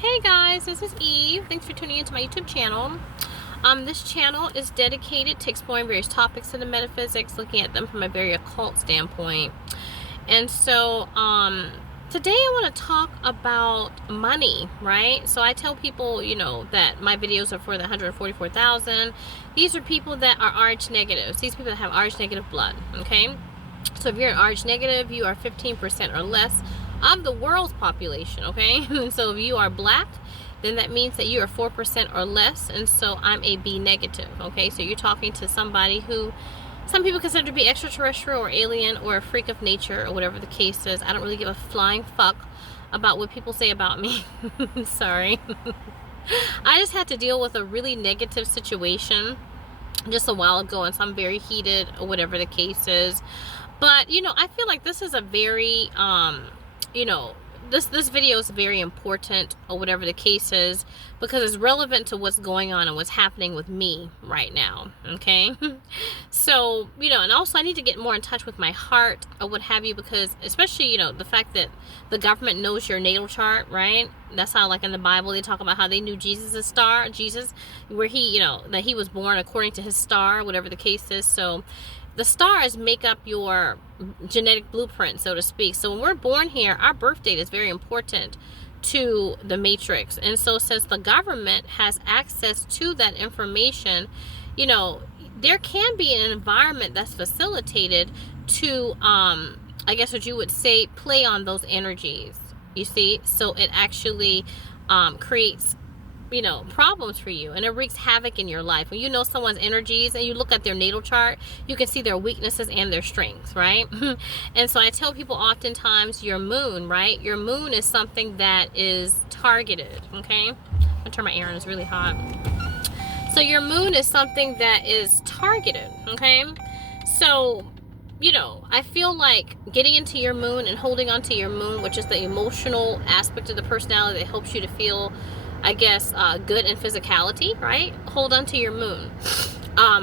Hey guys, this is Eve. Thanks for tuning into my YouTube channel. This channel is dedicated to exploring various topics in the metaphysics, looking at them from a very occult standpoint. And so, today I want to talk about money, right? So I tell people, that my videos are for the 144,000. These are people that are RH negatives. These people that have RH negative blood, okay? So if you're an RH negative, you are 15% or less of the world's population, okay? So if you are black, then that means that you are 4% or less, and so I'm a B negative, okay? So you're talking to somebody who some people consider to be extraterrestrial or alien or a freak of nature or whatever the case is. I don't really give a flying fuck about what people say about me. Sorry. I just had to deal with a really negative situation just a while ago, and so I'm very heated or whatever the case is. But I feel like this is a very this video is very important or whatever the case is, because it's relevant to what's going on and what's happening with me right now, okay? So and also I need to get more in touch with my heart or what have you, because especially the fact that the government knows your natal chart, right? That's how, like in the Bible, they talk about how they knew Jesus' star, where he that he was born according to his star, whatever the case is. So the stars make up your genetic blueprint, so to speak. So when we're born here, our birth date is very important to the matrix. And so since the government has access to that information, there can be an environment that's facilitated to, I guess what you would say, play on those energies, you see? So it actually creates problems for you, and it wreaks havoc in your life. When you know someone's energies and you look at their natal chart, you can see their weaknesses and their strengths, right? And so I tell people oftentimes your moon, right? Your moon is something that is targeted, okay? I'm gonna turn my air on, it's really hot. So your moon is something that is targeted, okay? So I feel like getting into your moon and holding on to your moon, which is the emotional aspect of the personality that helps you to feel, I guess, good in physicality, right? Hold on to your moon,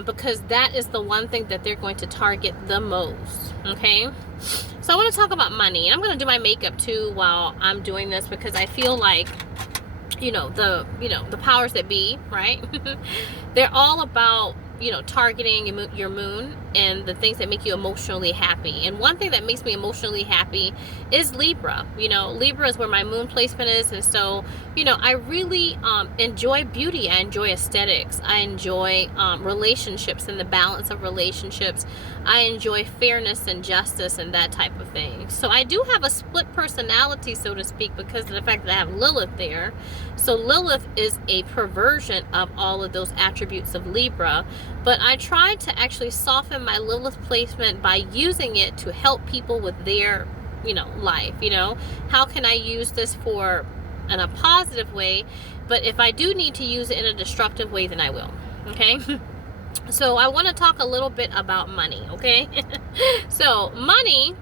because that is the one thing that they're going to target the most, okay? So I want to talk about money, and I'm going to do my makeup too while I'm doing this, because I feel like, the powers that be, right? They're all about, targeting your moon and the things that make you emotionally happy. And one thing that makes me emotionally happy is Libra. Libra is where my moon placement is. And so, I really enjoy beauty. I enjoy aesthetics. I enjoy relationships and the balance of relationships. I enjoy fairness and justice and that type of thing. So I do have a split personality, so to speak, because of the fact that I have Lilith there. So Lilith is a perversion of all of those attributes of Libra. But I tried to actually soften my Lilith placement by using it to help people with their, life. How can I use this in a positive way? But if I do need to use it in a destructive way, then I will. Okay? So I want to talk a little bit about money. Okay? So money,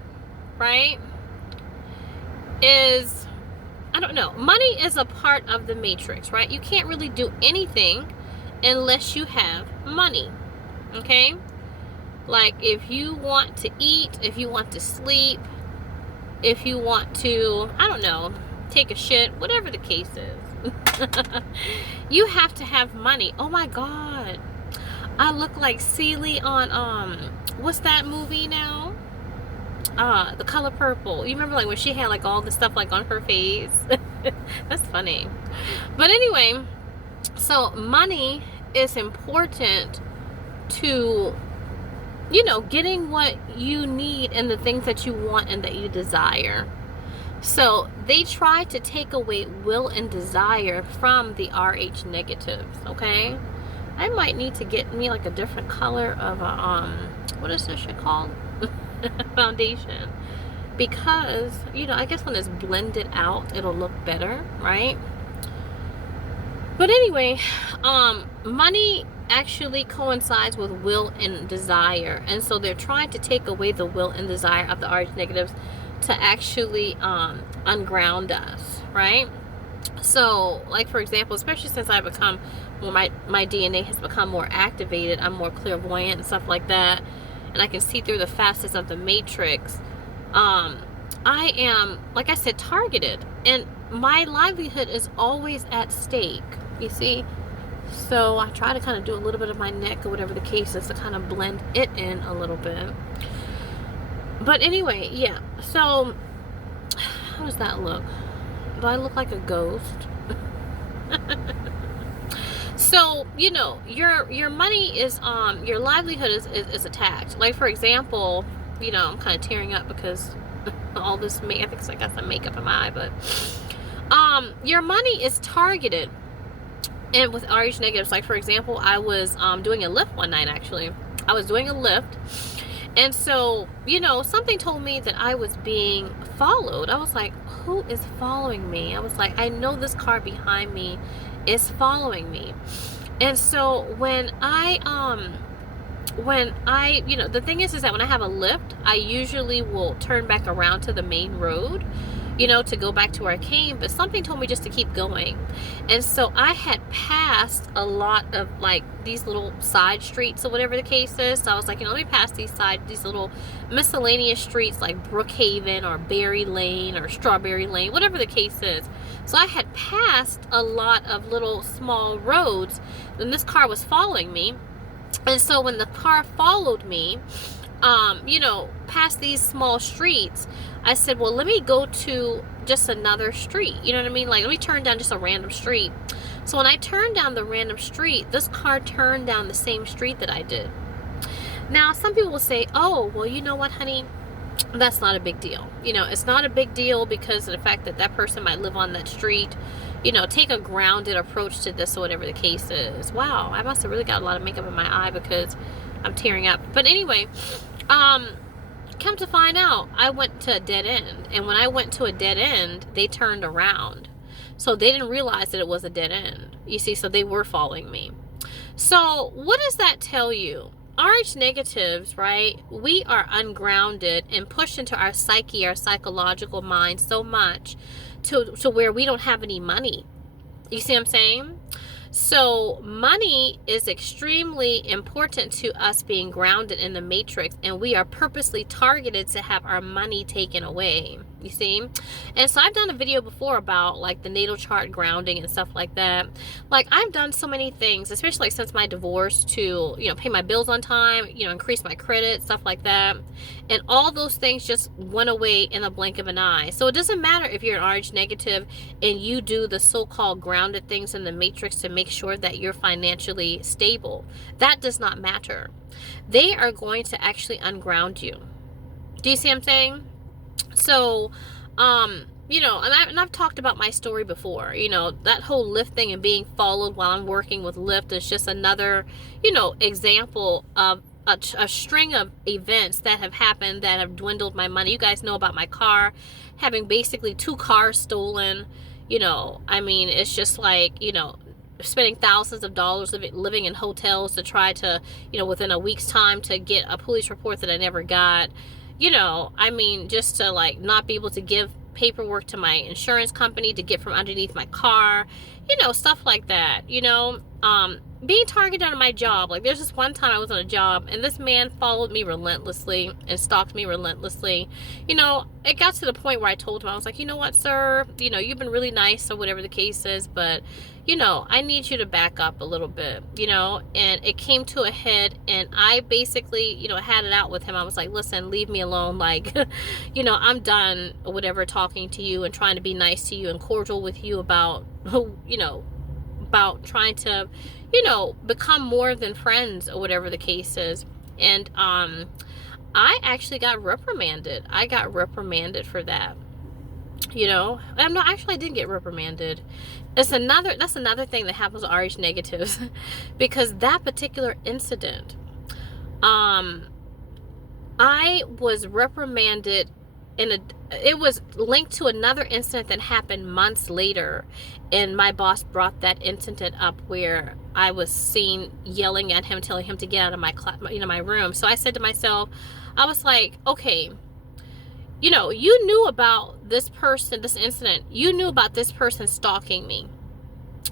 right, is, I don't know. Money is a part of the matrix, right? You can't really do anything unless you have money, okay? Like if you want to eat, if you want to sleep, if you want to, I don't know, take a shit, whatever the case is, you have to have money. Oh my God, I look like Celie on what's that movie now? The Color Purple. You remember like when she had like all the stuff like on her face? That's funny. But anyway, so money is important to, getting what you need and the things that you want and that you desire. So they try to take away will and desire from the RH negatives, okay? I might need to get me like a different color of a, what is this shit called? Foundation. Because, I guess when it's blended out, it'll look better, right? But anyway, money actually coincides with will and desire. And so they're trying to take away the will and desire of the RH negatives to actually unground us, right? So, like for example, especially since I've become, my DNA has become more activated, I'm more clairvoyant and stuff like that, and I can see through the facets of the matrix. I am, like I said, targeted. And my livelihood is always at stake, you see. So I try to kind of do a little bit of my neck or whatever the case is to kind of blend it in a little bit. But anyway, yeah. So how does that look? Do I look like a ghost? So, you know, your money is your livelihood is attacked. Like, for example, you know, I'm kind of tearing up because all this I think I got some makeup in my eye, but your money is targeted. And with RH negatives, like, for example, I was doing a lift one night. Actually, I was doing a lift, and so, you know, something told me that I was being followed. I was like, who is following me? I was like, I know this car behind me is following me. And so when I you know, the thing is that when I have a lift, I usually will turn back around to the main road, you know, to go back to where I came, but something told me just to keep going. And so I had passed a lot of, like, these little side streets or whatever the case is. So I was like, you know, let me pass these little miscellaneous streets like Brookhaven or Berry Lane or Strawberry Lane, whatever the case is. So I had passed a lot of little small roads, and this car was following me. And so when the car followed me, you know, past these small streets, I said, well, let me go to just another street. You know what I mean? Like, let me turn down just a random street. So when I turned down the random street, this car turned down the same street that I did. Now, some people will say, oh, well, you know what, honey? That's not a big deal. You know, it's not a big deal because of the fact that that person might live on that street. You know, take a grounded approach to this or whatever the case is. Wow, I must have really got a lot of makeup in my eye because I'm tearing up. But anyway, come to find out, I went to a dead end. And when I went to a dead end, they turned around. So they didn't realize that it was a dead end. You see, so they were following me. So what does that tell you? RH negatives, right? We are ungrounded and pushed into our psyche, our psychological mind so much to where we don't have any money. You see what I'm saying? So money is extremely important to us being grounded in the matrix, and we are purposely targeted to have our money taken away. You see? And so I've done a video before about, like, the natal chart grounding and stuff like that. Like, I've done so many things, especially, like, since my divorce, to, you know, pay my bills on time, you know, increase my credit, stuff like that. And all those things just went away in a blink of an eye. So it doesn't matter if you're an RH negative and you do the so-called grounded things in the matrix to make sure that you're financially stable. That does not matter. They are going to actually unground you. Do you see what I'm saying? So, you know, and I've talked about my story before. You know, that whole Lyft thing and being followed while I'm working with Lyft is just another, you know, example of a string of events that have happened that have dwindled my money. You guys know about my car, having basically 2 cars stolen. You know, I mean, it's just like, you know, spending thousands of dollars living in hotels to try to, you know, within a week's time to get a police report that I never got. You know, I mean, just to, like, not be able to give paperwork to my insurance company to get from underneath my car, you know, stuff like that. You know, being targeted on my job. Like, there's this one time I was on a job and this man followed me relentlessly and stalked me relentlessly. You know, it got to the point where I told him, I was like, you know what, sir, you know, you've been really nice or whatever the case is, but, you know, I need you to back up a little bit, you know. And it came to a head, and I basically, you know, had it out with him. I was like, listen, leave me alone. Like, you know, I'm done or whatever talking to you and trying to be nice to you and cordial with you about, you know, about trying to, you know, become more than friends or whatever the case is. And I actually got reprimanded. I got reprimanded for that. You know, I'm not actually, I didn't get reprimanded. That's another thing that happens with RH negatives because that particular incident, I was reprimanded it was linked to another incident that happened months later, and my boss brought that incident up where I was seen yelling at him, telling him to get out of my room. So I said to myself, I was like, okay, you know, you knew about this person, this incident. You knew about this person stalking me.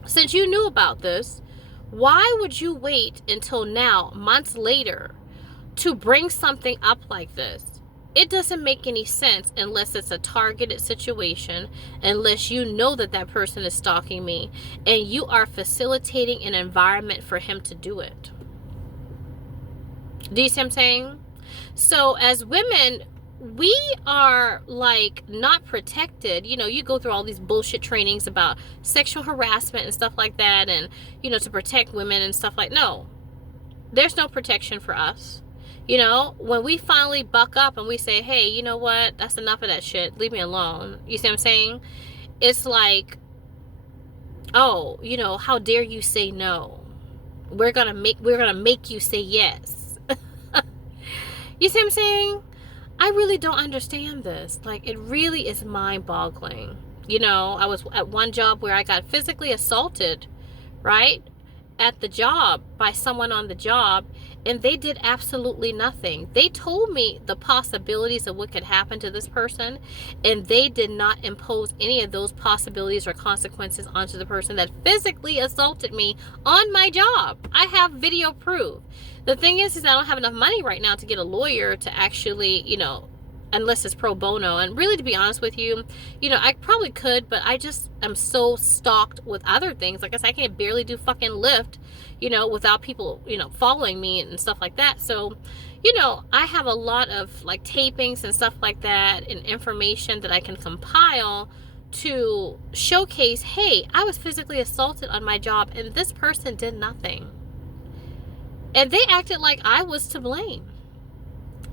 Since you knew about this, why would you wait until now, months later, to bring something up like this? It doesn't make any sense unless it's a targeted situation, unless you know that that person is stalking me and you are facilitating an environment for him to do it. Do you see what I'm saying? So as women, we are like not protected. You know, you go through all these bullshit trainings about sexual harassment and stuff like that, and, you know, to protect women and stuff like, no, there's no protection for us. You know, when we finally buck up and we say, hey, you know what, that's enough of that shit, leave me alone. You see what I'm saying? It's like, oh, you know, how dare you say no? We're gonna make you say yes. You see what I'm saying? I really don't understand this. Like, it really is mind-boggling. You know, I was at one job where I got physically assaulted, right, at the job by someone on the job, and they did absolutely nothing. They told me the possibilities of what could happen to this person, and they did not impose any of those possibilities or consequences onto the person that physically assaulted me on my job. I have video proof. The thing is I don't have enough money right now to get a lawyer to actually, you know, unless it's pro bono. And really, to be honest with you, you know, I probably could, but I just am so stalked with other things. Like I said, I can barely do fucking Lyft, you know, without people, you know, following me and stuff like that. So, you know, I have a lot of like tapings and stuff like that and information that I can compile to showcase, hey, I was physically assaulted on my job and this person did nothing. And they acted like I was to blame,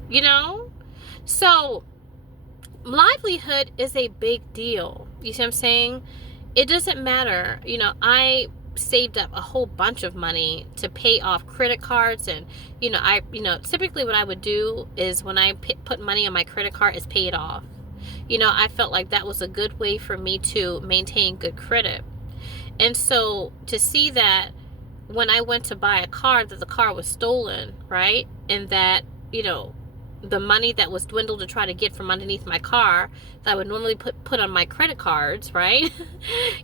you know? So, livelihood is a big deal. You see what I'm saying? It doesn't matter. You know, I saved up a whole bunch of money to pay off credit cards. And, you know, typically what I would do is when I put money on my credit card is pay it off. You know, I felt like that was a good way for me to maintain good credit. And so to see that when I went to buy a car, that the car was stolen, right? And that, you know, the money that was dwindled to try to get from underneath my car that I would normally put on my credit cards, right?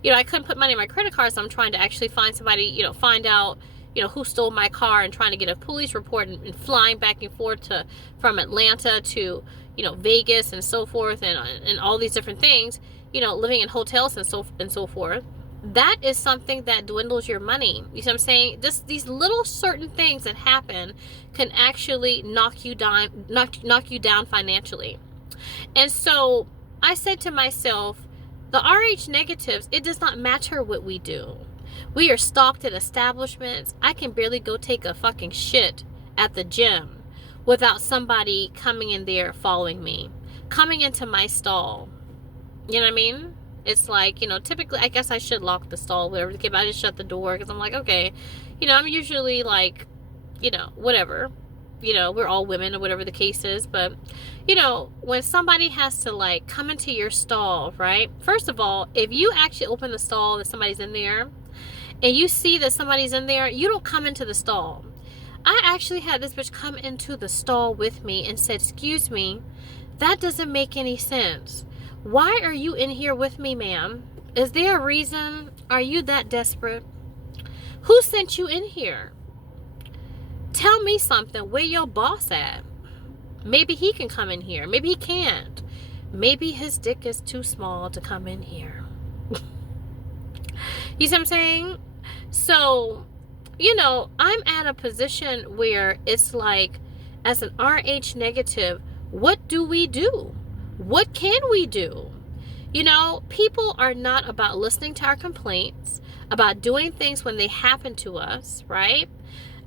You know, I couldn't put money on my credit cards, so I'm trying to actually find somebody, you know, find out, you know, who stole my car and trying to get a police report and flying back and forth from Atlanta to, you know, Vegas and so forth and all these different things, you know, living in hotels and so forth. That is something that dwindles your money. You see what I'm saying? These little certain things that happen can actually knock you down financially. And so I said to myself, the RH negatives, it does not matter what we do. We are stalked at establishments. I can barely go take a fucking shit at the gym without somebody coming in there following me, coming into my stall. You know what I mean? It's like, you know, typically, I guess I should lock the stall, whatever the case, but I just shut the door because I'm like, okay, you know, I'm usually like, you know, whatever, you know, we're all women or whatever the case is. But, you know, when somebody has to like come into your stall, right? First of all, if you actually open the stall that somebody's in there and you see that somebody's in there, you don't come into the stall. I actually had this bitch come into the stall with me and said, excuse me, that doesn't make any sense. Why are you in here with me, ma'am? Is there a reason? Are you that desperate? Who sent you in here? Tell me something. Where your boss at? Maybe he can come in here. Maybe he can't. Maybe his dick is too small to come in here. You see what I'm saying? So, you know, I'm at a position where it's like, as an RH negative, what do we do? What can we do? You know, people are not about listening to our complaints, about doing things when they happen to us, right?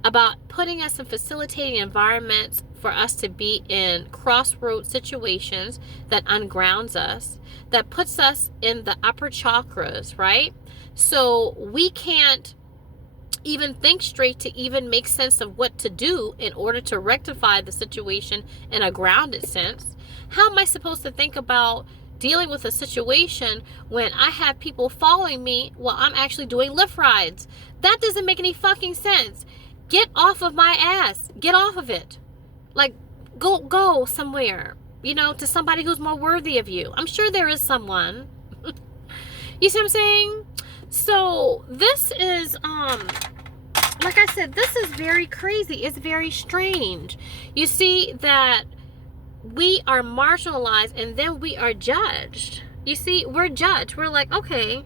About putting us in facilitating environments for us to be in crossroad situations that ungrounds us, that puts us in the upper chakras, right? So we can't even think straight to even make sense of what to do in order to rectify the situation in a grounded sense. How am I supposed to think about dealing with a situation when I have people following me while I'm actually doing Lyft rides? That doesn't make any fucking sense. Get off of my ass. Get off of it. Like, go somewhere, you know, to somebody who's more worthy of you. I'm sure there is someone. You see what I'm saying? So this is, like I said, this is very crazy. It's very strange. You see that we are marginalized and then we are judged. You see, we're judged. We're like, okay,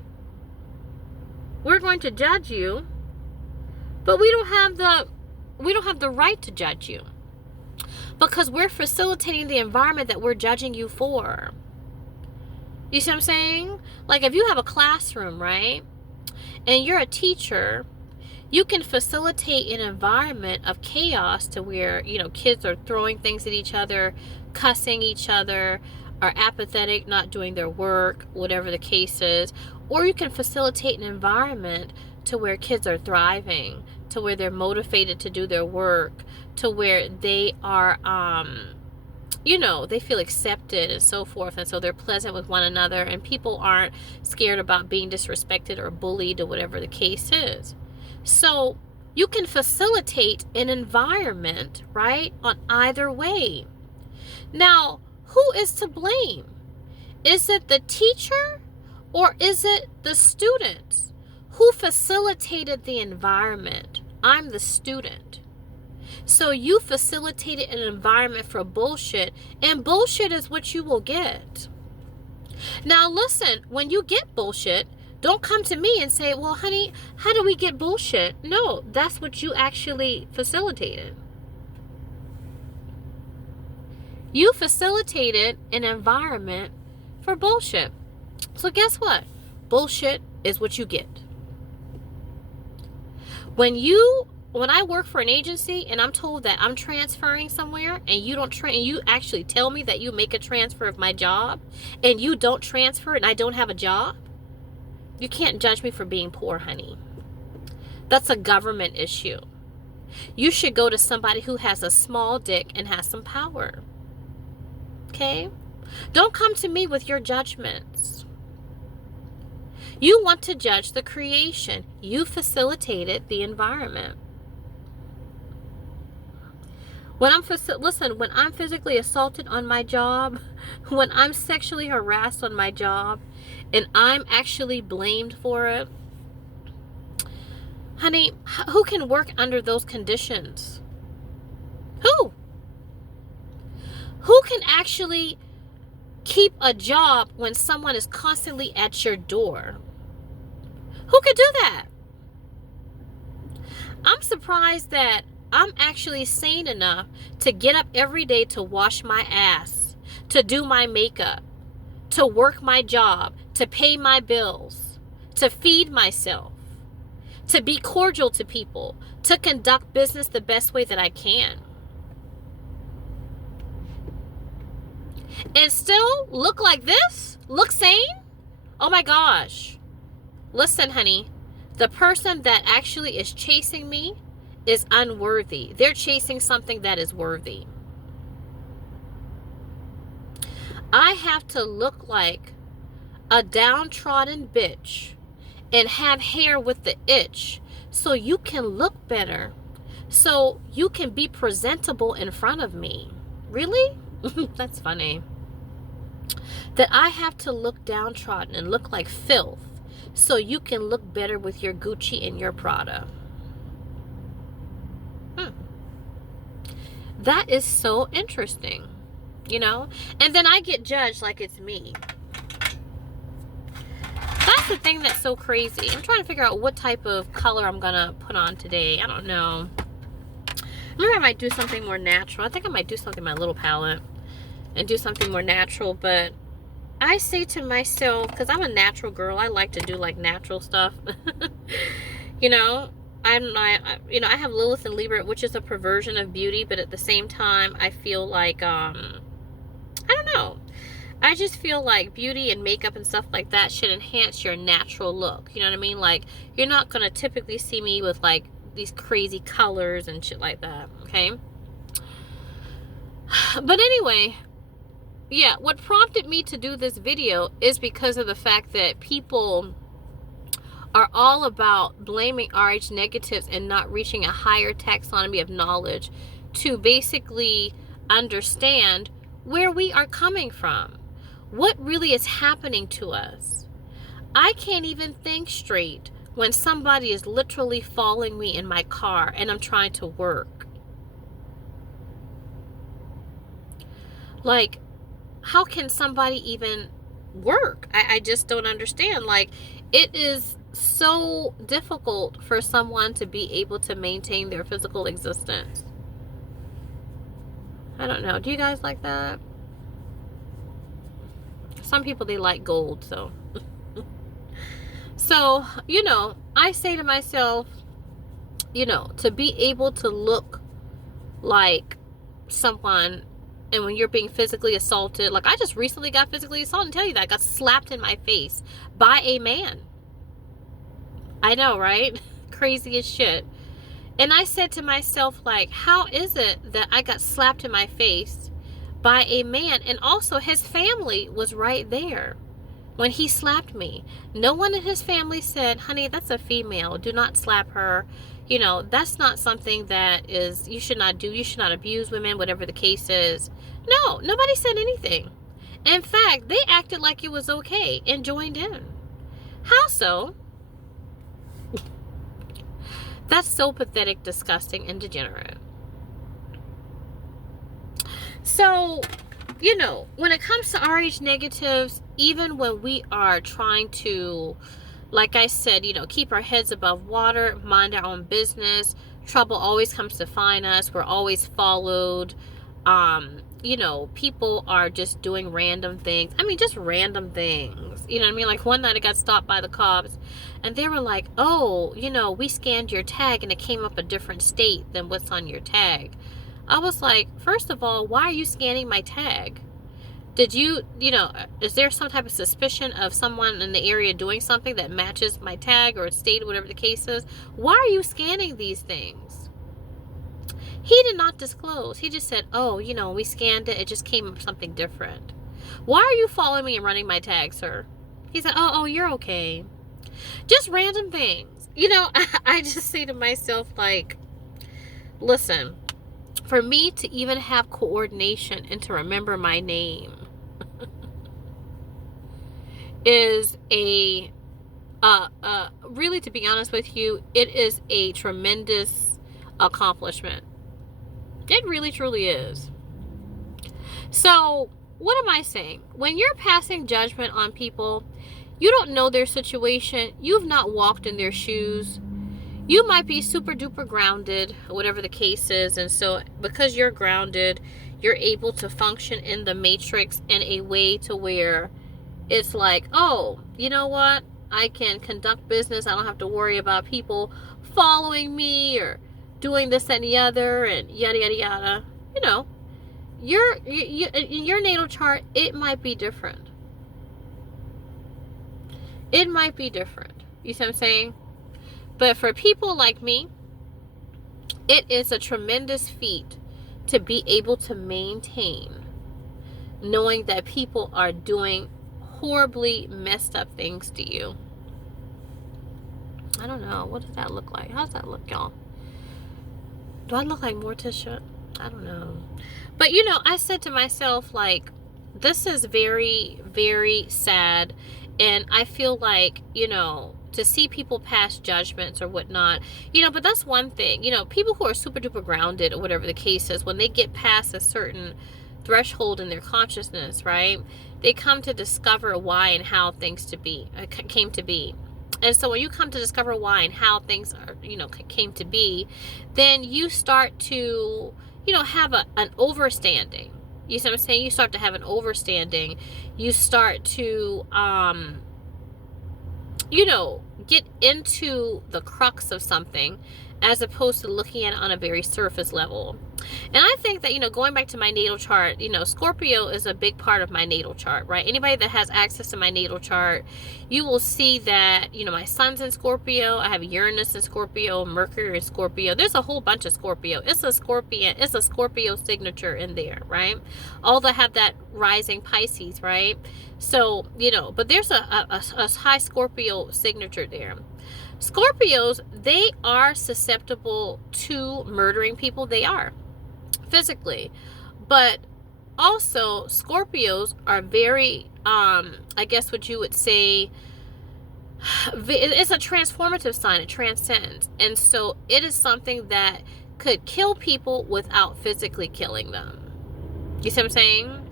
we're going to judge you, but we don't have the right to judge you, because we're facilitating the environment that we're judging you for. You see what I'm saying? Like, if you have a classroom, right, and you're a teacher, you can facilitate an environment of chaos to where, kids are throwing things at each other, cussing each other, are apathetic, not doing their work, whatever the case is. Or you can facilitate an environment to where kids are thriving, to where they're motivated to do their work, to where they are, they feel accepted and so forth. And so they're pleasant with one another, and people aren't scared about being disrespected or bullied or whatever the case is. So you can facilitate an environment, right, on either way. Now, who is to blame? Is it the teacher or is it the students? Who facilitated the environment? I'm the student. So you facilitated an environment for bullshit, and bullshit is what you will get. Now listen, when you get bullshit, don't come to me and say, well, honey, how do we get bullshit? No, that's what you actually facilitated. You facilitated an environment for bullshit. So guess what? Bullshit is what you get. When I work for an agency and I'm told that I'm transferring somewhere, and you don't you actually tell me that you make a transfer of my job, and you don't transfer and I don't have a job, you can't judge me for being poor, honey. That's a government issue. You should go to somebody who has a small dick and has some power. Okay? Don't come to me with your judgments. You want to judge the creation. You facilitated the environment. When I'm physically assaulted on my job, when I'm sexually harassed on my job, and I'm actually blamed for it, honey, who can work under those conditions? Who? Who can actually keep a job when someone is constantly at your door? Who could do that? I'm surprised that I'm actually sane enough to get up every day to wash my ass, to do my makeup, to work my job, to pay my bills, to feed myself, to be cordial to people, to conduct business the best way that I can. And still look like this? Look sane? Oh my gosh. Listen, honey, the person that actually is chasing me is unworthy. They're chasing something that is worthy. I have to look like a downtrodden bitch and have hair with the itch so you can look better, so you can be presentable in front of me. Really? That's funny. That I have to look downtrodden and look like filth so you can look better with your Gucci and your Prada. That is so interesting, and then I get judged like it's me. That's the thing that's so crazy. I'm trying to figure out what type of color I'm gonna put on today. I don't know. Maybe I might do something more natural. I think I might do something in my little palette and do something more natural. But I say to myself, because I'm a natural girl, I like to do like natural stuff. I have Lilith and Libra, which is a perversion of beauty, but at the same time, I feel like, I don't know. I just feel like beauty and makeup and stuff like that should enhance your natural look. You know what I mean? Like, you're not going to typically see me with like these crazy colors and shit like that. Okay. But anyway, yeah, what prompted me to do this video is because of the fact that people are all about blaming RH negatives and not reaching a higher taxonomy of knowledge to basically understand where we are coming from. What really is happening to us? I can't even think straight when somebody is literally following me in my car and I'm trying to work. Like, how can somebody even work? I just don't understand. Like, it is so difficult for someone to be able to maintain their physical existence. I don't know. Do you guys like that? Some people, they like gold, so. So, I say to myself, to be able to look like someone, and when you're being physically assaulted, like I just recently got physically assaulted, and tell you that I got slapped in my face by a man. I know, right? Crazy as shit. And I said to myself, like, how is it that I got slapped in my face by a man? And also his family was right there when he slapped me. No one in his family said, honey, that's a female, do not slap her. That's not something that you should not do. You should not abuse women, whatever the case is. No, nobody said anything. In fact, they acted like it was okay and joined in. How so? That's so pathetic, disgusting, and degenerate. So, when it comes to RH negatives, even when we are trying to, like I said, keep our heads above water, mind our own business, trouble always comes to find us. We're always followed. People are just doing random things. I mean, just random things. You know what I mean? Like one night I got stopped by the cops and they were like, oh, we scanned your tag and it came up a different state than what's on your tag. I was like, first of all, why are you scanning my tag? Did you, is there some type of suspicion of someone in the area doing something that matches my tag or state or whatever the case is? Why are you scanning these things? He did not disclose. He just said, oh, we scanned it. It just came up something different. Why are you following me and running my tag, sir? He said, oh, you're okay. Just random things. I just say to myself, like, listen, for me to even have coordination and to remember my name is really, to be honest with you, it is a tremendous accomplishment. It really, truly is. So, what am I saying? When you're passing judgment on people, you don't know their situation. You've not walked in their shoes. You might be super duper grounded, whatever the case is. And so because you're grounded, you're able to function in the matrix in a way to where it's like, oh, you know what? I can conduct business. I don't have to worry about people following me or doing this and the other and yada, yada, yada. In your natal chart, it might be different. It might be different. You see what I'm saying? But for people like me, it is a tremendous feat to be able to maintain knowing that people are doing horribly messed up things to you. I don't know. What does that look like? How does that look, y'all? Do I look like Morticia? I don't know. But, I said to myself, like, this is very, very sad. And I feel like, to see people pass judgments or whatnot, but that's one thing. People who are super duper grounded or whatever the case is, when they get past a certain threshold in their consciousness, right, they come to discover why and how things came to be. And so when you come to discover why and how things are, came to be, then you start to, have an overstanding. You see what I'm saying? You start to have an overstanding. You start to, get into the crux of something as opposed to looking at it on a very surface level. And I think that, going back to my natal chart, Scorpio is a big part of my natal chart, right? Anybody that has access to my natal chart, you will see that, my sun's in Scorpio. I have Uranus in Scorpio, Mercury in Scorpio. There's a whole bunch of Scorpio. It's a Scorpio signature in there, right? All that have that rising Pisces, right? So, but there's a high Scorpio signature there. Scorpios, they are susceptible to murdering people. They are physically, but also Scorpios are very, I guess what you would say, it's a transformative sign. It transcends. And so it is something that could kill people without physically killing them. You see what I'm saying?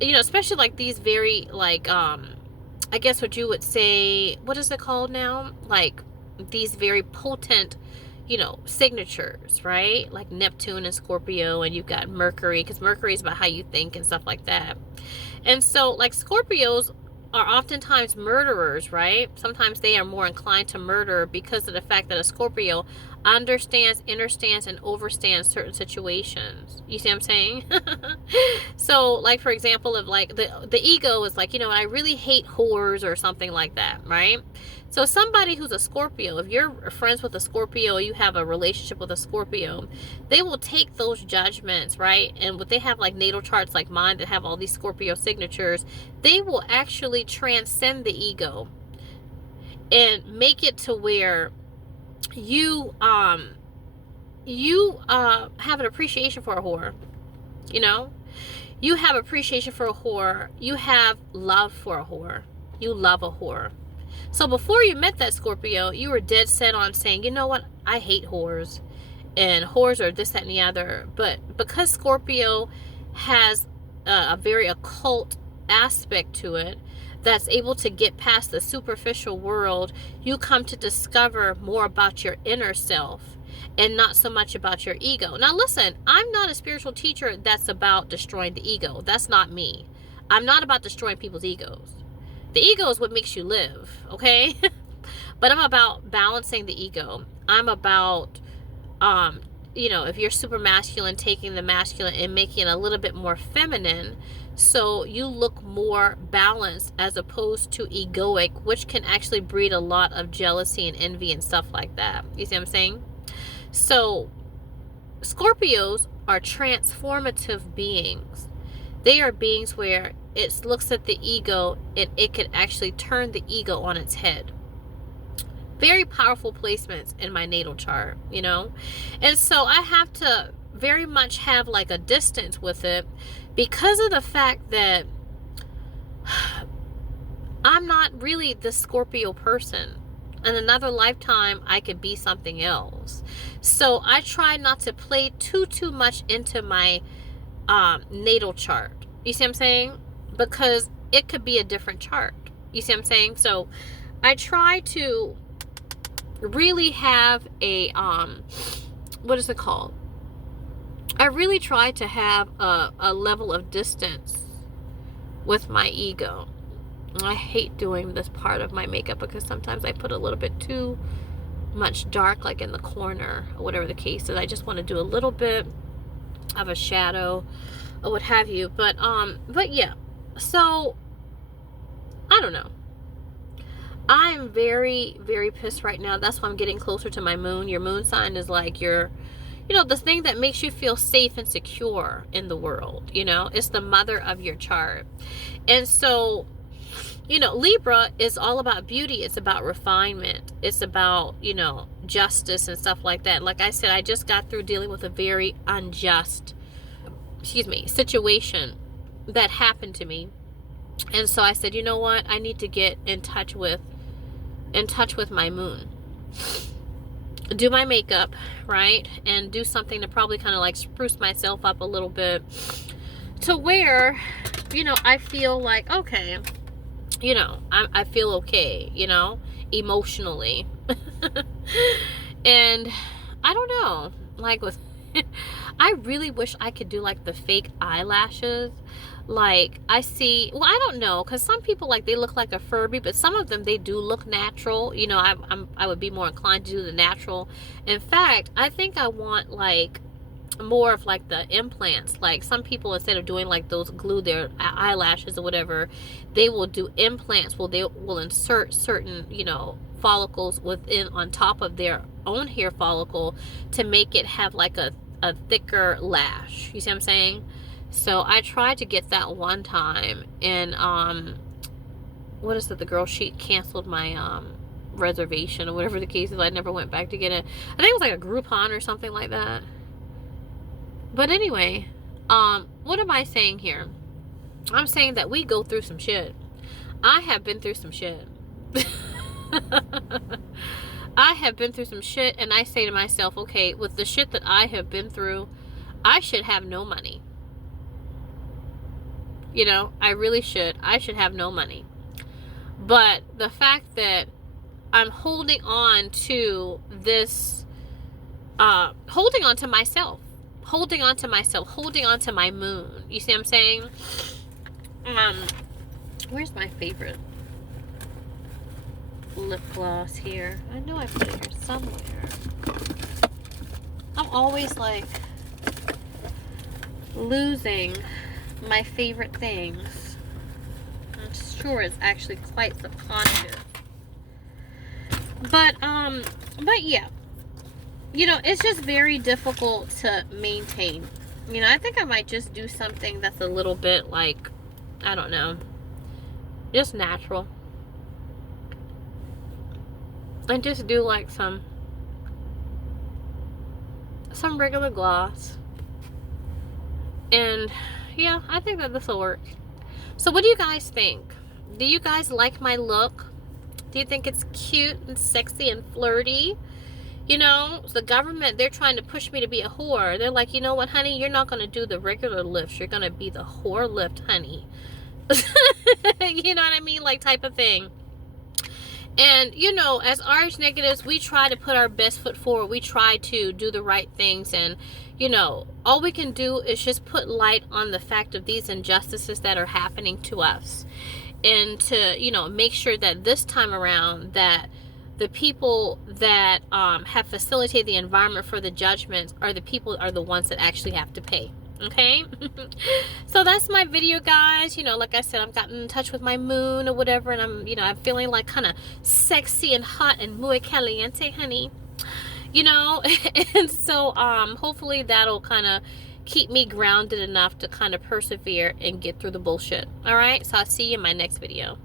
you know, especially like these very like, I guess what you would say, what is it called now? Like these very potent, you know, signatures, right? Like Neptune and Scorpio, and you've got Mercury, because Mercury is about how you think and stuff like that. And so like Scorpios are oftentimes murderers, right? Sometimes they are more inclined to murder because of the fact that a Scorpio understands, understands, and overstands certain situations. You see what I'm saying? So like, for example, if like the ego is like, you know, I really hate whores or something like that, right? So somebody who's a Scorpio, if you're friends with a Scorpio, you have a relationship with a Scorpio, they will take those judgments, right? And what they have like natal charts like mine that have all these Scorpio signatures, they will actually transcend the ego and make it to where you have an appreciation for a whore. You know, you have appreciation for a whore. You have love for a whore. You love a whore. So before you met that Scorpio, you were dead set on saying, you know what, I hate whores, and whores are this, that, and the other. But because Scorpio has a very occult aspect to it, that's able to get past the superficial world, you come to discover more about your inner self and not so much about your ego. Now listen, I'm not a spiritual teacher that's about destroying the ego. That's not me. I'm not about destroying people's egos. The ego is what makes you live, okay? But I'm about balancing the ego. I'm about, you know, if you're super masculine, taking the masculine and making it a little bit more feminine, so you look more balanced as opposed to egoic, which can actually breed a lot of jealousy and envy and stuff like that. You see what I'm saying? So Scorpios are transformative beings. They are beings where it looks at the ego and it can actually turn the ego on its head. Very powerful placements in my natal chart, you know? And so I have to very much have like a distance with it because of the fact that I'm not really the Scorpio person. In another lifetime, I could be something else. So I try not to play too much into my natal chart. You see what I'm saying? Because it could be a different chart. You see what I'm saying? So I try to really have a what is it called? I really try to have a level of distance with my ego. I hate doing this part of my makeup because sometimes I put a little bit too much dark, like in the corner or whatever the case is. I just want to do a little bit of a shadow or what have you. But yeah. So I don't know. I'm very, very pissed right now. That's why I'm getting closer to my moon. Your moon sign is like your, you know, the thing that makes you feel safe and secure in the world. You know, it's the mother of your chart. And so, you know, Libra is all about beauty. It's about refinement. It's about, you know, justice and stuff like that. Like I said, I just got through dealing with a very unjust, situation that happened to me. And so I said, you know what? I need to get in touch with my moon. Do my makeup, right? And do something to probably kind of like spruce myself up a little bit to where, you know, I feel like, okay, you know, I feel okay, you know, emotionally. And I don't know, like with, I really wish I could do like the fake eyelashes. Like I see, well, I don't know, because some people like they look like a Furby, but some of them they do look natural. You know, I would be more inclined to do the natural. In fact, I think I want like more of like the implants. Like some people, instead of doing like those glue their eyelashes or whatever, they will do implants. Well, they will insert certain, you know, follicles within on top of their own hair follicle to make it have like a thicker lash. You see what I'm saying? So I tried to get that one time, and what is it? The girl, she canceled my reservation or whatever the case is. I never went back to get it. I think it was like a Groupon or something like that. But anyway, what am I saying here? I'm saying that we go through some shit. I have been through some shit. I have been through some shit, and I say to myself, okay, with the shit that I have been through, I should have no money. You know, I really should. I should have no money. But the fact that I'm holding on to this, holding on to myself, holding on to myself, holding on to my moon. You see what I'm saying? Where's my favorite lip gloss here? I know I put it here somewhere. I'm always like losing my favorite things. I'm sure it's actually quite subconscious. But yeah. You know, it's just very difficult to maintain. You know, I think I might just do something that's a little bit like, I don't know, just natural. And just do like some regular gloss. And yeah, I think that this will work. So what do you guys think? Do you guys like my look? Do you think it's cute and sexy and flirty? You know, the government, they're trying to push me to be a whore. They're like, you know what, honey? You're not going to do the regular lifts. You're going to be the whore lift, honey. You know what I mean? Like, type of thing. And, you know, as RH negatives, we try to put our best foot forward. We try to do the right things. And, you know, all we can do is just put light on the fact of these injustices that are happening to us. And to, you know, make sure that this time around that the people that have facilitated the environment for the judgments are the ones that actually have to pay. Okay. So that's my video, guys. You know, like I said, I've gotten in touch with my moon or whatever, and I'm feeling like kind of sexy and hot and muy caliente, honey. You know, and so hopefully that'll kind of keep me grounded enough to kind of persevere and get through the bullshit. All right. So I'll see you in my next video.